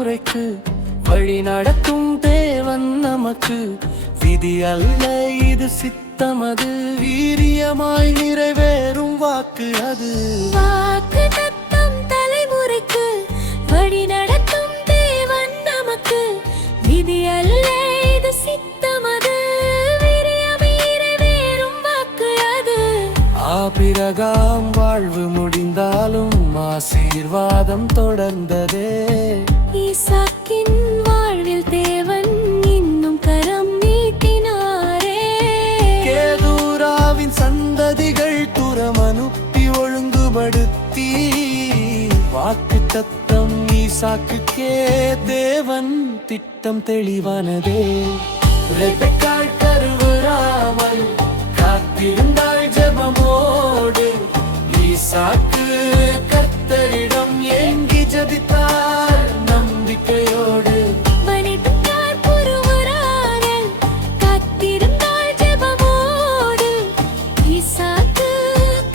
தலைமுறைக்கு வழி நடத்தும் தேவன் நமக்கு. விதி அல்ல இது சித்தமது, வீரியமாய் நிறைவேறும் வாக்கு அது. வாக்கு தத்தம் தலைமுறைக்கு வழி நடத்தும் தேவன் நமக்கு. விதி அல்ல இது சித்தமது, வீரியமாய் நிறைவேறும் வாக்கு அது. ஆபிரகாம் வாழ்வு முடிந்தாலும் ஆசீர்வாதம் தொடர்ந்ததே. ஈசாக்கின் வாழ்வில் தேவன் இன்னும் கரம் நீட்டினாரே. கேதூராவின் சந்ததிகள் துரம் அனுப்பி ஒழுங்குபடுத்தி வாக்கு தத்தம் ஈசாக்குக்கே தேவன் திட்டம் தெளிவானதே. ரெபெக்காள் கருவுறாமல் காத்திருந்தாள் ஜெபமோடு. ஈசாக்கு கர்த்தரிடம் ஏங்கி ஜெபித்தார் நம்பிக்கையோடு. வனிதார் புருவராரல் காத்திருந்தாள் ஜெபமோடு. ஈசாக்கு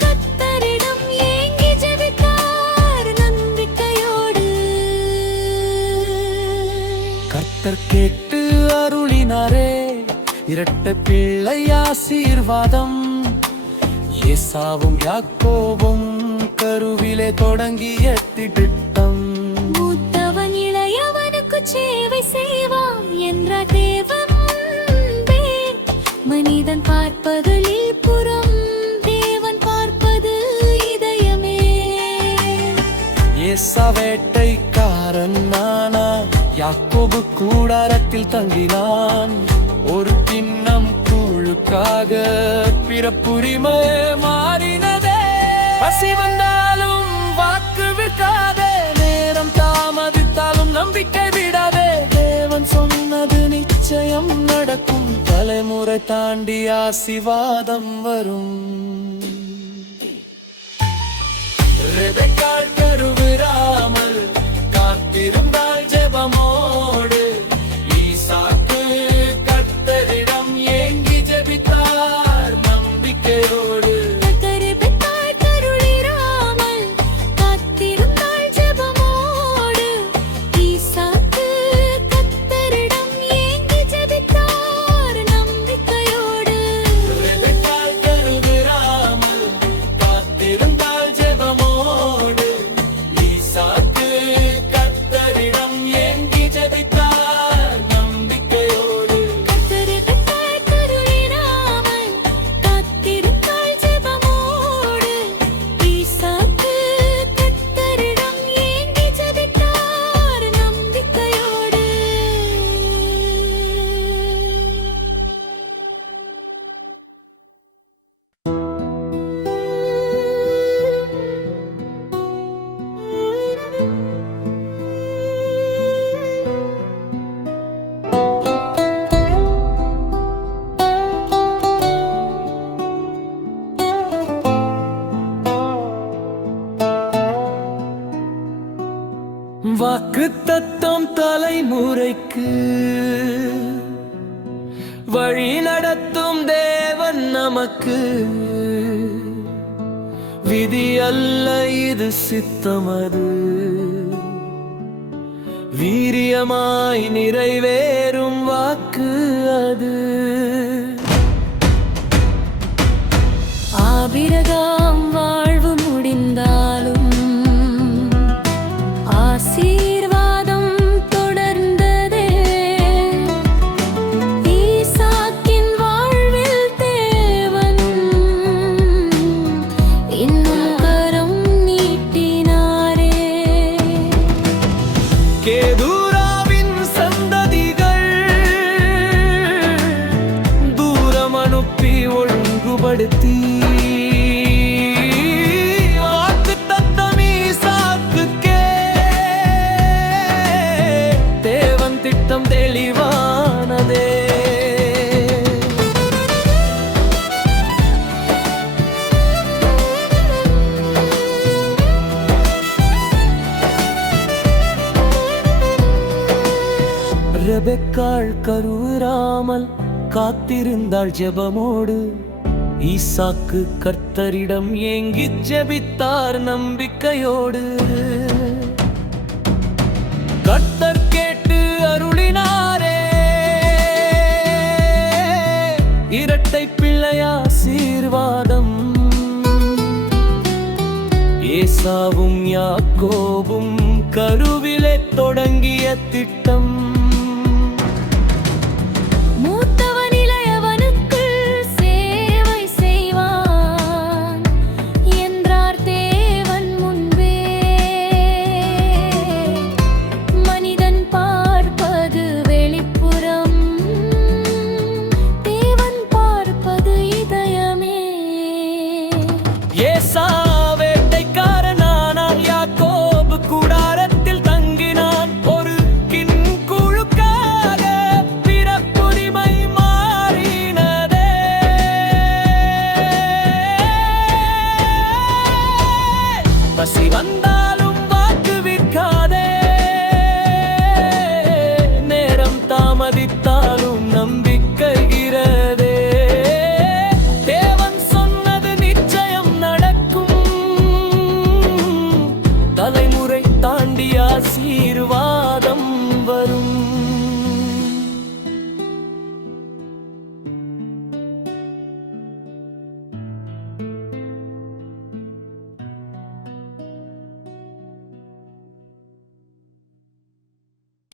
கர்த்தரிடம் ஏங்கி ஜெபித்தார் நம்பிக்கையோடு. கர்த்தர் கேட்டு அருளினாரே இரட்டை பிள்ளை ஆசீர்வாதம். ஏசாவும் யாக்கோபும் கருவிலே தொடங்கிய திட்டம். மூத்தவன் இளையவனுக்கு சேவை செய்வான் என்ற தேவன். மனிதன் பார்ப்பதில் புறம், தேவன் பார்ப்பது இதயமே. ஏசா வேட்டைக்காரன் நானா, யாக்கோபு கூடாரத்தில் தங்கினான். ஒரு திண்ணம் கூழுக்காக பிறப்புரிமை மாறினதே. பசி வந்தாலும் வாக்கு விட்டாதே, நேரம் தாமதித்தாலும் நம்பிக்கை விடாதே. தேவன் சொன்னது நிச்சயம் நடக்கும், தலைமுறை தாண்டி ஆசீர்வாதம் வரும். ரெபெக்காள் கருவுறாமல் காத்திருந்தாள் ஜெபமோடு. ஈசாக்கு கர்த்தரிடம் ஏங்கி ஜெபித்தார் நம்பிக்கையோடு. ரெபெக்காள் கருளிராமல் காத்திருந்தாள் ஜெபமோடு. ஈசாக்கு கர்த்தரிடம் ஏங்கி ஜெபித்தார் நம்பிக்கையோடு. ரெபெக்காள் கருவுறாமல் காத்திருந்தாள் ஜெபமோடு. ஈசாக்கு கர்த்தரிடம் ஏங்கி ஜெபித்தார் நம்பிக்கையோடு. ரெபெக்காள் கருளிராமல் காத்திருந்தாள் ஜெபமோடு. ஈசாக்கு கர்த்தரிடம் ஏங்கி ஜெபித்தார் நம்பிக்கையோடு. வாக்கு தத்தம் தலைமுறைக்கு வழி நடத்தும் தேவன் நமக்கு. விதி அல்ல இது சித்தமது, வீரியமாய் நிறைவேறும் வாக்கு அது. ஆபிரகாம் வாழ்வு முடிந்தாலும் ஆசீர்வாதம் தொடர்ந்ததே. ஈசாக்கின் வாழ்வில் தேவன் இன்னும் கரம் நீட்டினாரே. கேதூராவின் சந்ததிகள் தூரம் அனுப்பி ஒழுங்குபடுத்தி வாக்கு தத்தம் ஈசாக்குக்கே தேவன் திட்டம் தெளிவானதே. ரெபெக்காள் கருவுறாமல் காத்திருந்தாள் ஜெபமோடு. ஈசாக்கு கர்த்தரிடம் ஏங்கிச் ஜெபித்தார் நம்பிக்கையோடு. கர்த்தர் கேட்டு அருளினாரே. இரட்டை பிள்ளை ஆசீர்வாதம். ஏசாவும் யாக்கோபும் கருவிலே தொடங்கிய திட்டம்